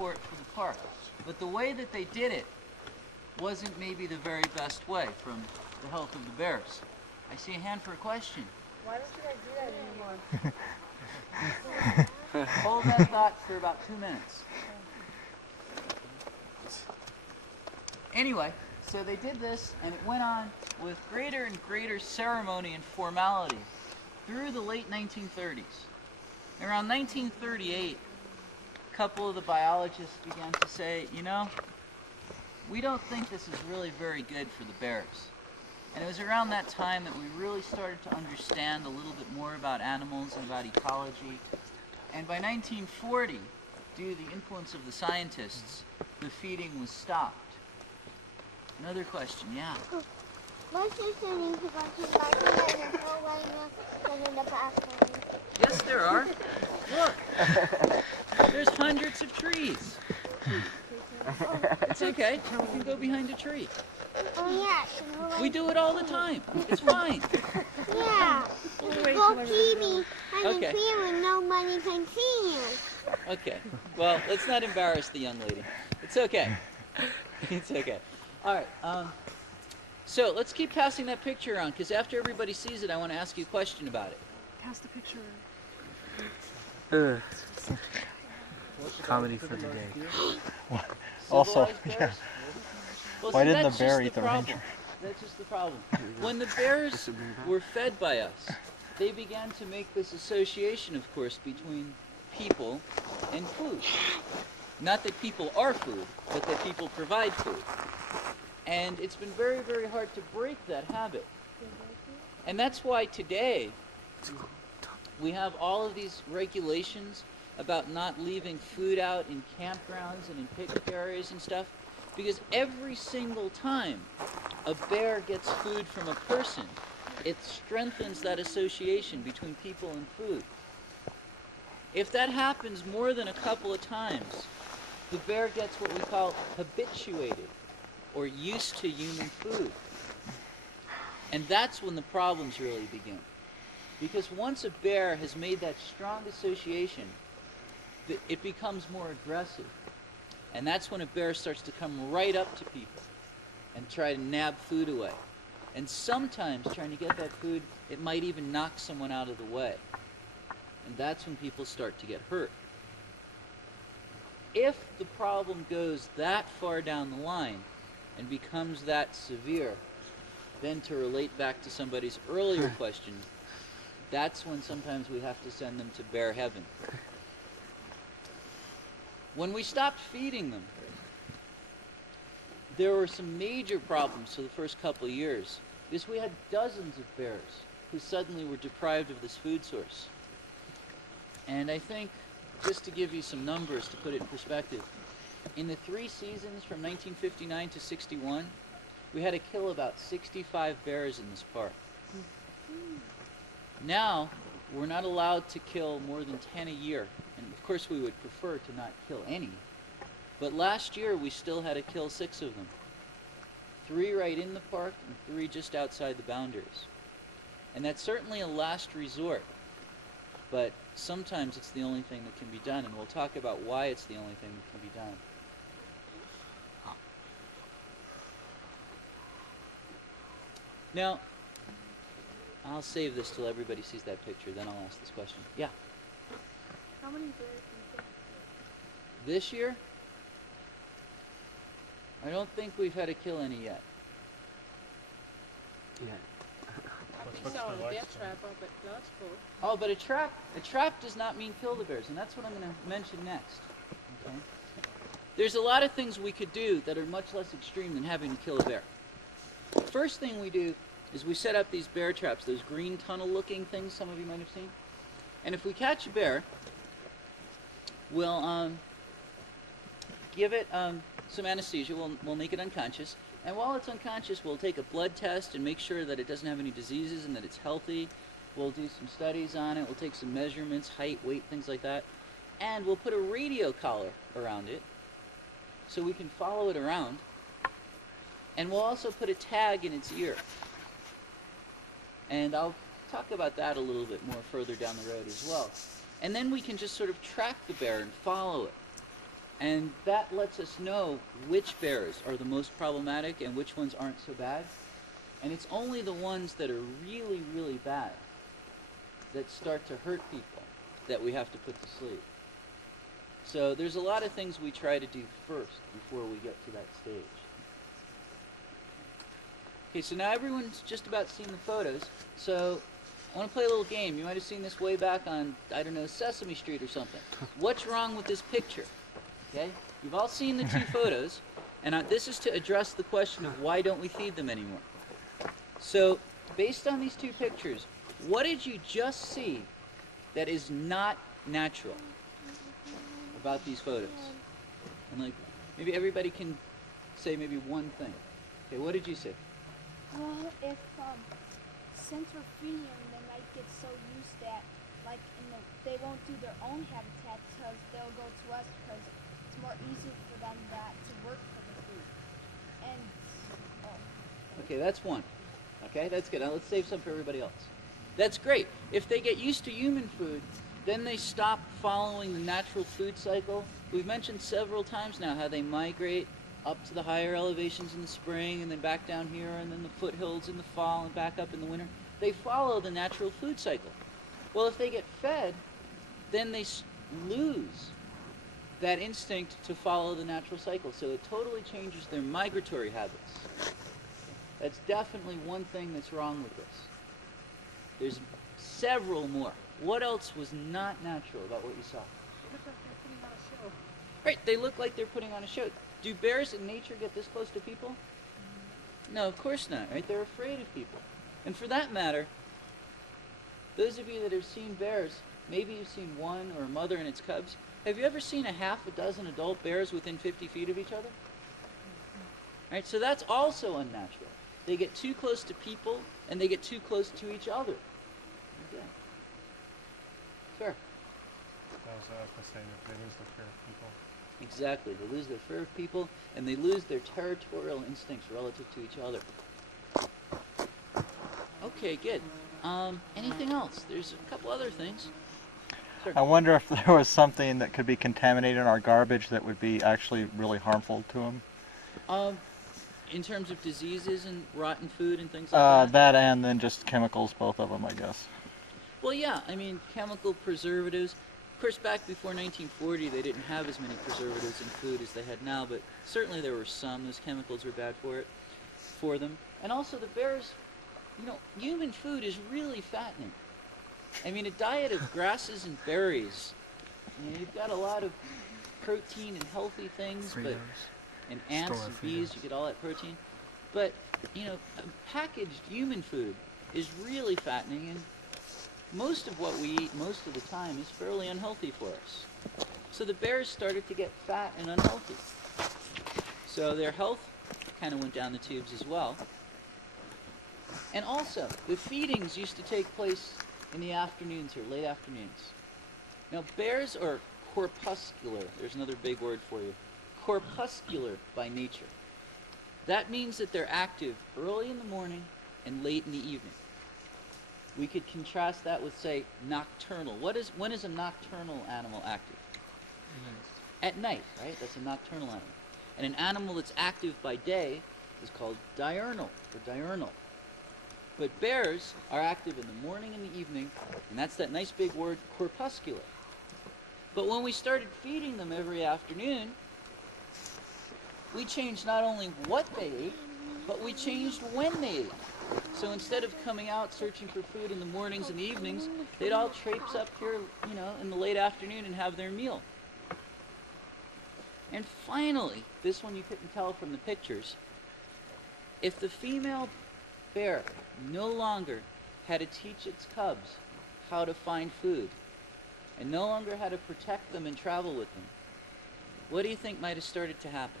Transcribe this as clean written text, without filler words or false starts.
support for the park. But the way that they did it wasn't maybe the very best way from the health of the bears. I see a hand for a question. Why don't you guys do that anymore? Hold that thought for about 2 minutes. Anyway, so they did this, and it went on with greater and greater ceremony and formality through the late 1930s. Around 1938, a couple of the biologists began to say, you know, we don't think this is really very good for the bears. And it was around that time that we really started to understand a little bit more about animals and about ecology. And by 1940, due to the influence of the scientists, the feeding was stopped. Another question, yeah? Yes, there are. Look, there's hundreds of trees. It's okay, you can go behind a tree. Oh yeah. We do it all the time. It's fine. Yeah. Go see me. I'm Okay. in fear and nobody can see you. Okay. Well, let's not embarrass the young lady. It's okay. It's okay. All right. So let's keep passing that picture around, because after everybody sees it, I want to ask you a question about it. Pass the picture. Comedy for the day. Also, Civilized bears? yeah. Well, Why see, didn't that's the bear just eat the problem. ranger? That's just the problem. When the bears were fed by us, they began to make this association, of course, between people and food. Not that people are food, but that people provide food. And it's been very, very hard to break that habit. And that's why today we have all of these regulations about not leaving food out in campgrounds and in picnic areas and stuff. Because every single time a bear gets food from a person, it strengthens that association between people and food. If that happens more than a couple of times, the bear gets what we call habituated, or used to human food. And that's when the problems really begin. Because once a bear has made that strong association, it becomes more aggressive. And that's when a bear starts to come right up to people and try to nab food away. And sometimes trying to get that food, it might even knock someone out of the way. And that's when people start to get hurt. If the problem goes that far down the line and becomes that severe, then to relate back to somebody's earlier question, that's when sometimes we have to send them to bear heaven. When we stopped feeding them, there were some major problems for the first couple of years, because we had dozens of bears who suddenly were deprived of this food source. And I think, just to give you some numbers to put it in perspective, in the 3 seasons from 1959 to 61, we had to kill about 65 bears in this park. Now, we're not allowed to kill more than 10 a year. And of course we would prefer to not kill any. But last year we still had to kill 6 of them. 3 right in the park and 3 just outside the boundaries. And that's certainly a last resort. But sometimes it's the only thing that can be done. And we'll talk about why it's the only thing that can be done. Now, I'll save this till everybody sees that picture, then I'll ask this question. Yeah? How many bears do you think? This year? I don't think we've had to kill any yet. What's saw the a bear lifespan? trap up at Dodgeball. Oh, but a trap does not mean kill the bears, and that's what I'm going to mention next. Okay? There's a lot of things we could do that are much less extreme than having to kill a bear. First thing we do is we set up these bear traps, those green tunnel-looking things some of you might have seen. And if we catch a bear, we'll give it some anesthesia. We'll make it unconscious. And while it's unconscious, we'll take a blood test and make sure that it doesn't have any diseases and that it's healthy. We'll do some studies on it. We'll take some measurements, height, weight, things like that. And we'll put a radio collar around it so we can follow it around. And we'll also put a tag in its ear. And I'll talk about that a little bit more further down the road as well. And then we can just sort of track the bear and follow it. And that lets us know which bears are the most problematic and which ones aren't so bad. And it's only the ones that are really, really bad that start to hurt people that we have to put to sleep. So there's a lot of things we try to do first before we get to that stage. Okay, so now everyone's just about seen the photos. So I want to play a little game. You might have seen this way back on, I don't know, Sesame Street or something. What's wrong with this picture? Okay, you've all seen the two photos, and this is to address the question of why don't we feed them anymore. So, based on these two pictures, what did you just see that is not natural about these photos? And like, maybe everybody can say maybe one thing. Okay, what did you say? Well, if since we're feeding them, they might get so used that like they won't do their own habitat because they'll go to us because it's more easy for them to work for the food. And okay, that's one. Okay, that's good. Now let's save some for everybody else. That's great. If they get used to human food, then they stop following the natural food cycle. We've mentioned several times now how they migrate up to the higher elevations in the spring and then back down here and then the foothills in the fall and back up in the winter. They follow the natural food cycle. Well, if they get fed, then they lose that instinct to follow the natural cycle. So it totally changes their migratory habits. That's definitely one thing that's wrong with this. There's several more. What else was not natural about what you saw? They look like they're putting on a show. Right, they look like they're putting on a show. Do bears in nature get this close to people? No, of course not, right? They're afraid of people. And for that matter, those of you that have seen bears, maybe you've seen one or a mother and its cubs. Have you ever seen a half a dozen adult bears within 50 feet of each other? Right, so that's also unnatural. They get too close to people, and they get too close to each other. Okay. Sure. I was going to say that they lose the fear of people. Exactly. They lose their fear of people, and they lose their territorial instincts relative to each other. Okay, good. Anything else? There's a couple other things. Sure. I wonder if there was something that could be contaminated in our garbage that would be actually really harmful to them. In terms of diseases and rotten food and things like that? That and then just chemicals, both of them, I guess. Well, yeah. I mean, chemical preservatives. Of course, back before 1940, they didn't have as many preservatives in food as they had now, but certainly there were some. Those chemicals were bad for them. And also the bears, you know, human food is really fattening. I mean, a diet of grasses and berries, you know, you've got a lot of protein and healthy things, but and ants and bees, you get all that protein. But, you know, packaged human food is really fattening, and most of what we eat most of the time is fairly unhealthy for us. So the bears started to get fat and unhealthy. So their health kind of went down the tubes as well. And also, the feedings used to take place in the afternoons or late afternoons. Now, bears are corpuscular. There's another big word for you. Corpuscular by nature. That means that they're active early in the morning and late in the evening. We could contrast that with, say, nocturnal. When is a nocturnal animal active? At night, right? That's a nocturnal animal. And an animal that's active by day is called diurnal or diurnal. But bears are active in the morning and the evening, and that's that nice big word, corpuscular. But when we started feeding them every afternoon, we changed not only what they ate, but we changed when they ate. So instead of coming out searching for food in the mornings and the evenings, they'd all traipse up here, you know, in the late afternoon and have their meal. And finally, this one you couldn't tell from the pictures, if the female bear no longer had to teach its cubs how to find food, and no longer had to protect them and travel with them, what do you think might have started to happen?